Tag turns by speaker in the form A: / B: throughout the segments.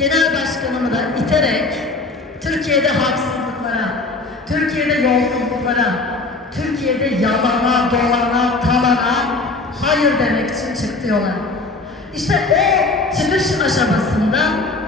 A: genel başkanımı da iterek Türkiye'de haksızlıklara, Türkiye'de yolsuzluklara, Türkiye'de yalana, dolana, talana hayır demek için çıktı yola. İşte o çıkış aşamasında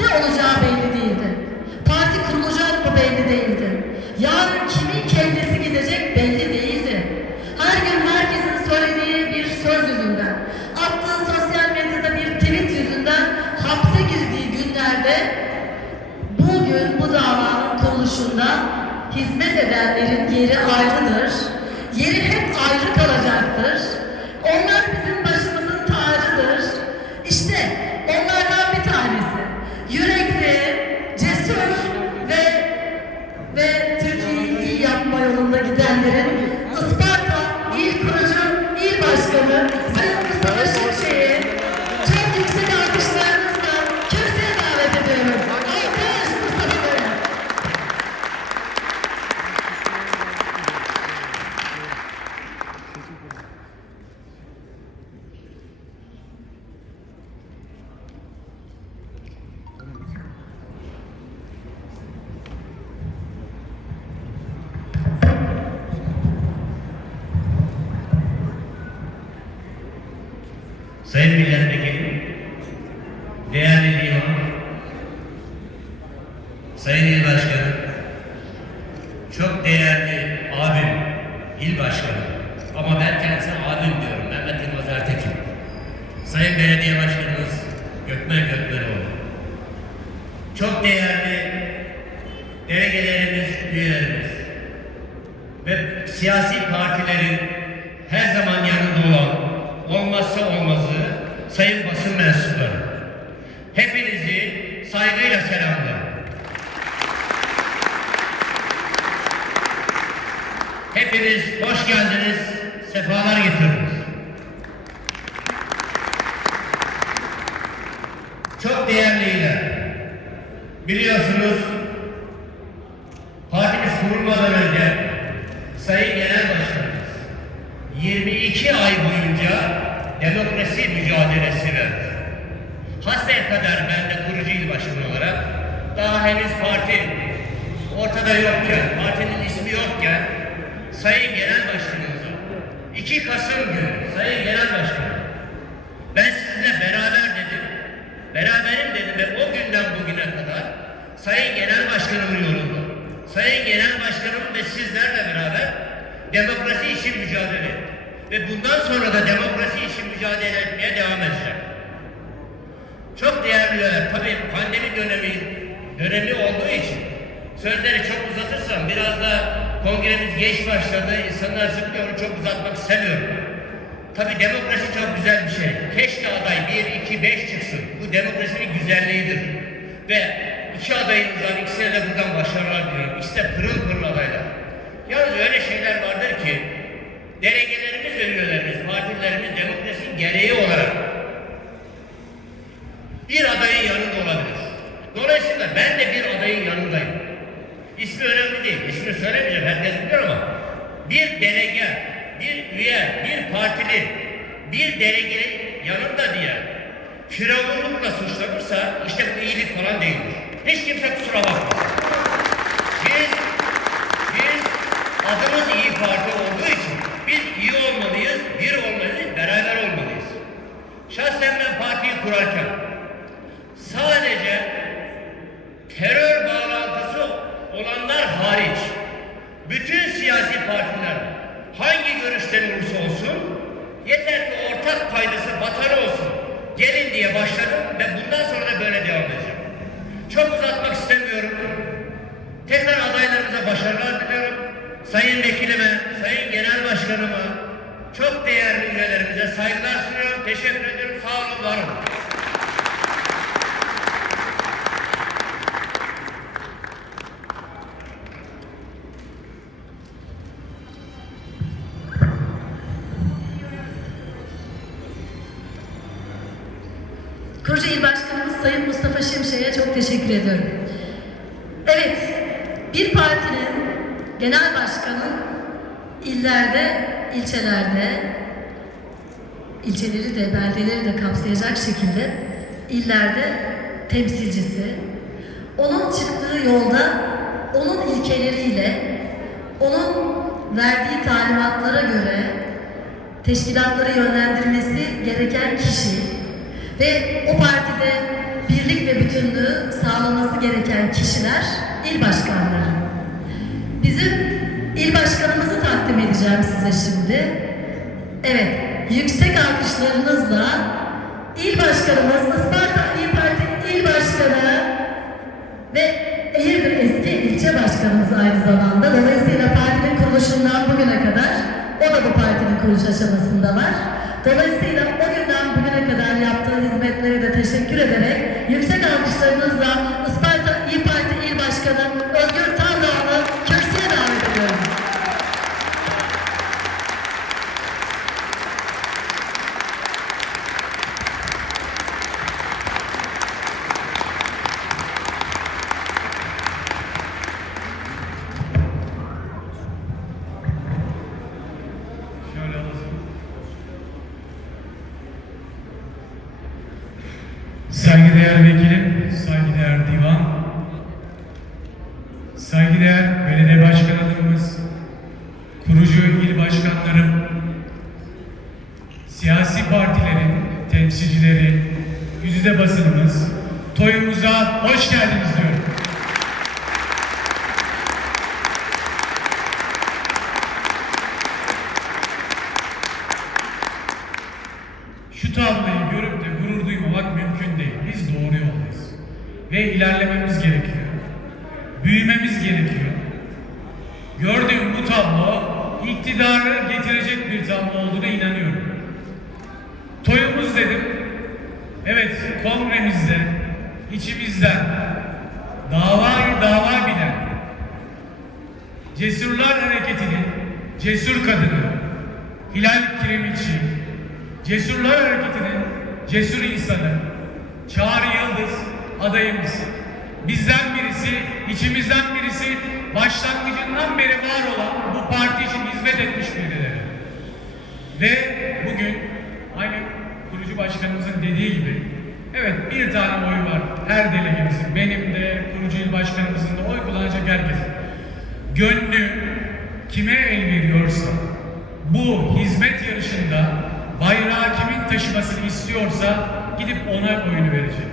A: ne olacağı belli değildi. Parti kurulacak mı belli değildi. Yarın kimin kendisi gidecek belli değildi. Her gün herkesin söylediği bir söz yüzünden, attığı sosyal medyada bir tweet yüzünden hapse girdiği günlerde bugün bu davanın kuruluşunda hizmet edenlerin yeri ayrıdır. Yeri hep ayrı kalacaktır. Çok
B: değerli abim, İl Başkanı, ama ben kendisine abim diyorum, Mehmet Yılmaz Ertekin. Sayın Belediye Başkanımız Gökmen Gökmenoğlu, çok değerli delegelerimiz, üyelerimiz ve siyasi partilerin her zaman yanında olan olmazsa olmazı sayın basın mensupları. Hepinizi saygıyla selamlıyorum. Hepiniz hoş geldiniz, sefalar getirdiniz. Çok değerliler. Biliyorsunuz partimiz kurulmadan önce Sayın Genel Başkanımız 22 ay boyunca demokrasi mücadelesi verdi. Hasbelkader ben de kurucu il başkanı olarak daha henüz parti ortada yokken, partinin ismi yokken Sayın Genel Başkanımıza 2 Kasım günü Sayın Genel Başkanım ben sizinle beraber dedim, beraberim dedim ve o günden bugüne kadar Sayın Genel Başkanımın yolunda, Sayın Genel Başkanım ve sizlerle beraber demokrasi için mücadele. Ve bundan sonra da demokrasi için mücadele etmeye devam edeceğim. Çok değerli üyeler, tabii pandemi dönemi dönemi olduğu için sözleri çok uzatırsam biraz da kongremiz geç başladı, insanlar onu çok uzatmak istemiyorum. Tabii demokrasi çok güzel bir şey. Keşke aday 1, 2, 5 çıksın. Bu demokrasinin güzelliğidir. Ve iki adayımızdan ikisine de buradan başarılar diliyorum. İkisi de pırıl pırıl adaylar. Yalnız öyle şeyler vardır ki delegelerimiz ve üyelerimiz, partilerimiz demokrasinin gereği olarak bir adayın yanında olabilir. Dolayısıyla ben de bir adayın yanındayım. İsmi önemli değil. İsmini söylemeyeceğim. Herkes biliyor ama bir delege, bir üye, bir partili, bir delegenin yanında diye firavunlukla suçlanırsa işte bu iyilik falan değildir. Hiç kimse kusura bakmasın. Biz, biz adımız iyi Parti olduğu için biz iyi olmalıyız, bir olmalıyız, beraber olmalıyız. Şahsen ben partiyi kurarken sadece terör bağlantısı olanlar hariç bütün siyasi partiler hangi görüşten olursa olsun yeter ki ortak paydası vatanı olsun gelin diye başladım ve bundan sonra da böyle devam edeceğim. Çok uzatmak istemiyorum. Tekrar adaylarımıza başarılar diliyorum. Sayın Vekilime, Sayın Genel Başkanıma, çok değerli üyelerimize saygılar sunuyorum. Teşekkür ediyorum. Sağ olun, var olun.
A: Kurucu İl Başkanımız Sayın Mustafa Şimşek'e çok teşekkür ediyorum. Evet, bir partinin genel başkanı illerde, ilçelerde, ilçeleri de, beldeleri de kapsayacak şekilde illerde temsilcisi. Onun çıktığı yolda onun ilkeleriyle, onun verdiği talimatlara göre teşkilatları yönlendirmesi gereken kişi ve o partide birlik ve bütünlüğü sağlaması gereken kişiler il başkanları. Bizim il başkanımızı takdim edeceğim size şimdi. Evet, yüksek alkışlarınızla il başkanımız Isparta İyi Parti il başkanı ve Eğirdir eski ilçe başkanımız aynı zamanda. Dolayısıyla partinin kuruluşundan bugüne kadar o da bu partinin kuruluş aşamasında var. Dolayısıyla o günden bugüne kadar yaptığı hizmetlere de teşekkür ederek yüksek alkışlarınızla Isparta İyi Parti İl Başkanı
C: Saygıdeğer vekilim, saygıdeğer divan, saygıdeğer belediye başkanlarımız, kurucu il başkanlarım, siyasi partilerin temsilcileri, yüzde basınımız, toyumuza hoş geldiniz diyorum. Şu tabloyu görüp de gurur duymamak mümkün değil. Biz doğru yoldayız. Ve ilerlememiz gerekiyor. Büyümemiz gerekiyor. Gördüğüm bu tablo iktidarı getirecek bir tablo olduğuna inanıyorum. Toyumuz dedim. Evet kongremizde içimizden davayı dava bilen Cesurlar Hareketi'nin cesur kadını Hilal Kiremitçi, Cesurlar Hareketi'nin cesur insanı Çağrı Yıldız adayımız. Bizden birisi, içimizden birisi başlangıcından beri var olan bu parti için hizmet etmiş birileri. Ve bugün aynı kurucu başkanımızın dediği gibi evet bir tane oy var her delegemizin. Benim de kurucu il başkanımızın da oy kullanacak herkesin. Gönlü kime el veriyorsa bu hizmet yarışında bayrağı kimin taşımasını istiyorsa gidip ona oyunu verecek.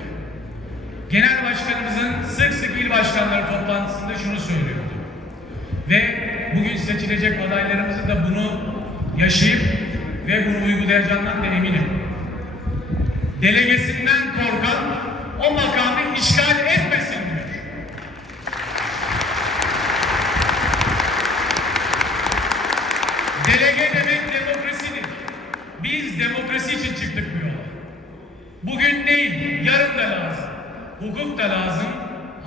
C: Genel başkanımızın sık sık il başkanları toplantısında şunu söylüyordu. Ve bugün seçilecek adaylarımızın da bunu yaşayıp ve bunu uygulayacağından da eminim. Delegesinden korkan o makamı işgal etmesin diyor. Delege demek demokrasidir. Biz demokrasi için çıktık bu yola. Bugün değil, yarın da lazım. Hukuk da lazım,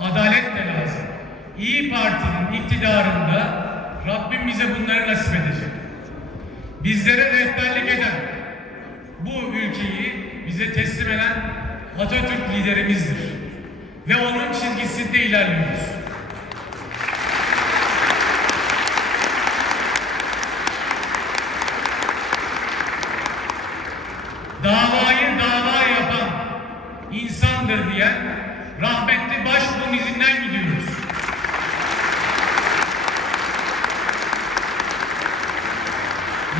C: adalet de lazım. İyi Parti'nin iktidarında Rabbim bize bunları nasip edecek. Bizlere rehberlik eden, bu ülkeyi bize teslim eden Atatürk liderimizdir. Ve onun çizgisinde ilerliyoruz.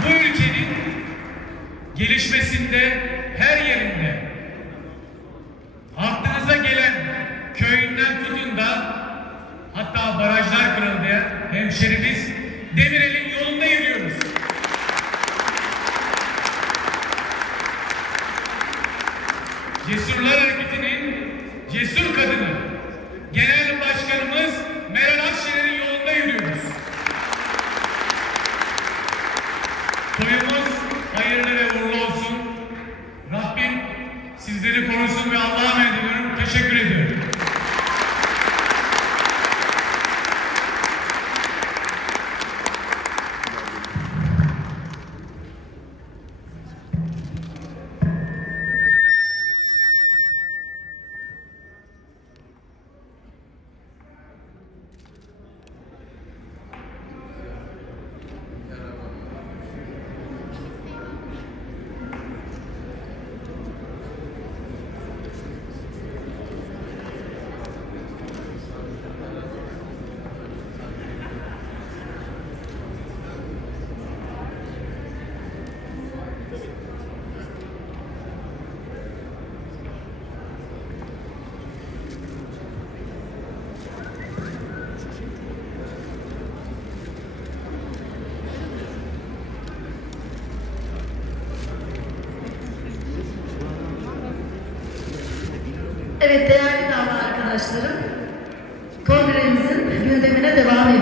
C: Bu ülkenin gelişmesinde her yerinde aklınıza gelen köyünden tutun da hatta barajlar kırıldı diye hemşerimiz Demirel'in yolunda yürüyoruz. Cesurlar Hareketi'nin cesur kadını, genel başkanımız Meral Akşener'in yolunda yürüyoruz. Toyumuz hayırlı ve uğurlu olsun. Rabbim sizleri korusun ve Allah'a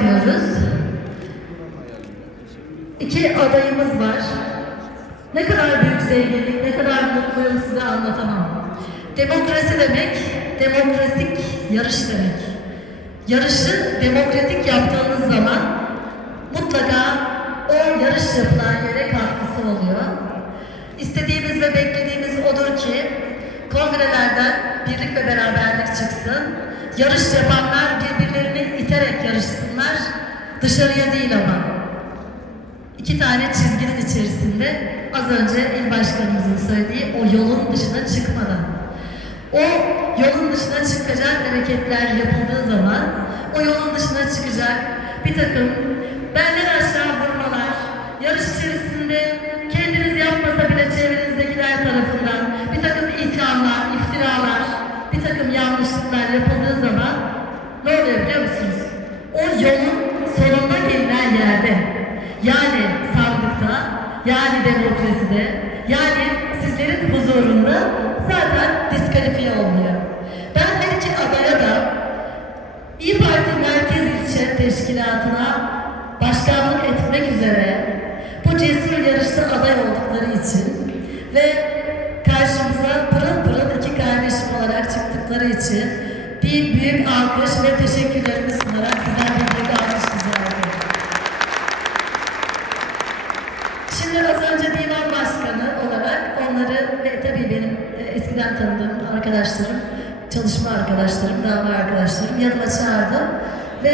A: ediyoruz. İki adayımız var. Ne kadar büyük zenginlik, ne kadar mutluyum size anlatamam. Demokrasi demek, demokratik yarış demek. Yarışı demokratik yaptığınız zaman mutlaka o yarış yapılan yere katkısı oluyor. İstediğimiz ve beklediğimiz odur ki kongrelerden birlik ve beraberlik çıksın. Yarış yapanlar birbirlerini iterek yarışsınlar. Dışarıya değil ama. İki tane çizginin içerisinde az önce il başkanımızın söylediği o yolun dışına çıkmadan. O yolun dışına çıkacak hareketler yapıldığı zaman o yolun dışına çıkacak bir takım huzurunda zaten diskalifiye oluyor. Ben her iki adaya da İyi Parti Merkez İlçe Teşkilatı'na başkanlık etmek üzere bu cesur yarışta aday oldukları için ve karşımıza pırıl pırıl iki kardeşim olarak çıktıkları için bir büyük alkış ve teşekkürlerimi çalışma arkadaşlarım, dava arkadaşlarım yanıma çağırdım ve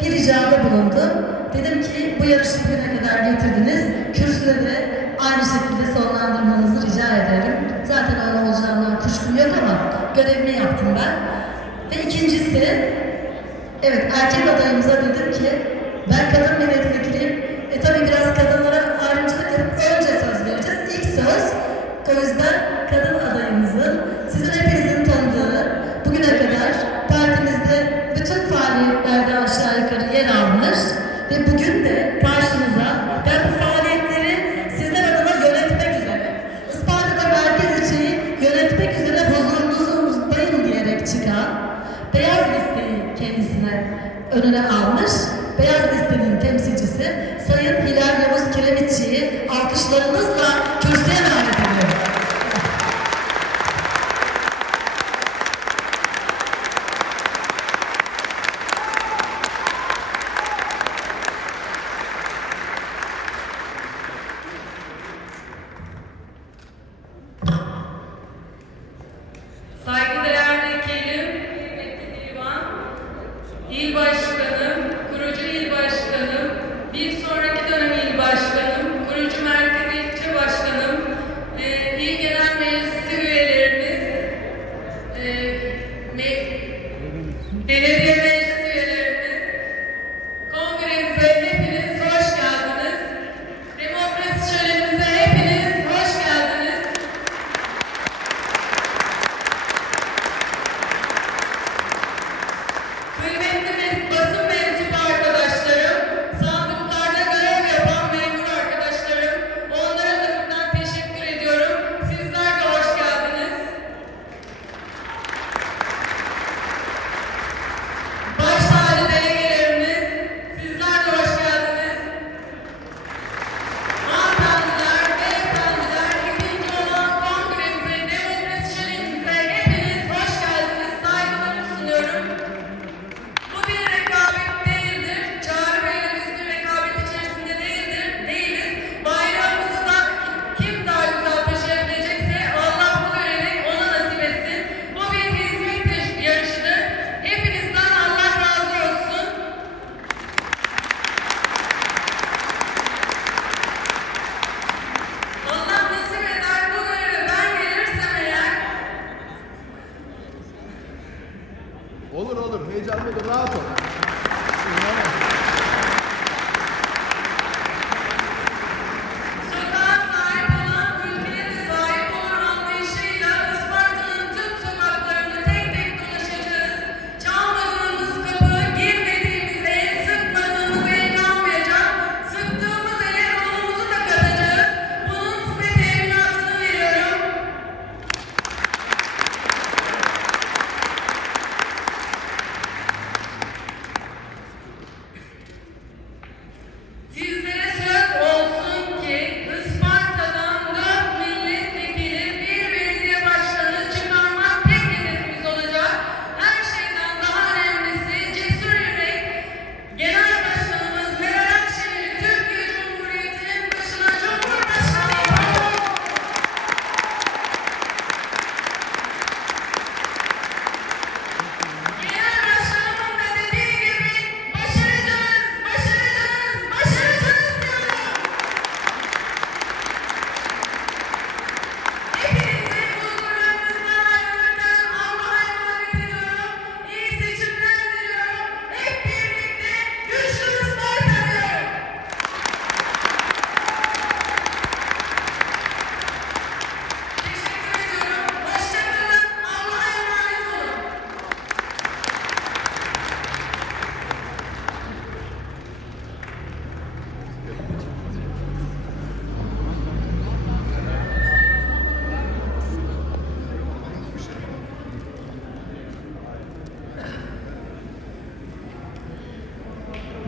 A: bir ricada bulundum. Dedim ki bu yarışı bugüne kadar getirdiniz. Kürsüleri aynı şekilde sonlandırmanızı rica ederim. Zaten öyle olacağından kuşkum yok ama görevimi yaptım ben. Ve ikincisi Evet, erkek adayımıza dedim ki ben kadın milletvekiliyim. E tabi biraz kadınlara ayrımcılık yapıp önce söz vereceğiz. İlk söz o yüzden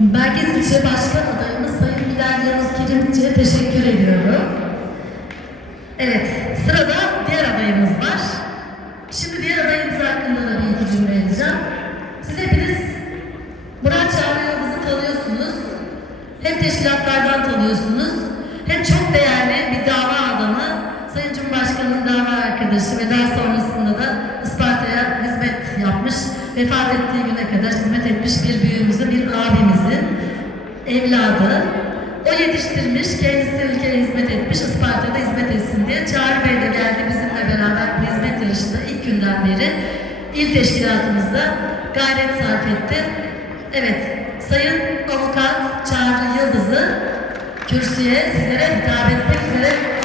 A: Merkez
D: İlçe
A: Başkan adayımız Sayın Bilal Yavuz Kirimci'ye teşekkür ediyorum. Evet, sırada diğer adayımız var. Şimdi diğer adayımız hakkında da bir iki cümle edeceğim. Siz hepiniz Murat Çağrı Yıldız'ı tanıyorsunuz. Hem teşkilatlardan tanıyorsunuz, hem çok değerli bir dava adamı, Sayın Cumhurbaşkanı'nın dava arkadaşı ve daha sonrasında da Isparta'ya hizmet yapmış, vefat ettiği güne kadar hizmet etmiş bir büyüğümüzün, bir abimizin evladı. O yetiştirmiş, kendisi ülkeye hizmet etmiş, Isparta'da hizmet etsin diye. Çağrı Bey de geldi bizimle beraber hizmet yarışında ilk günden beri il teşkilatımızda gayret sarf etti. Evet, Sayın Avukat Çağrı Yıldız'ı kürsüye sizlere hitap etmek üzere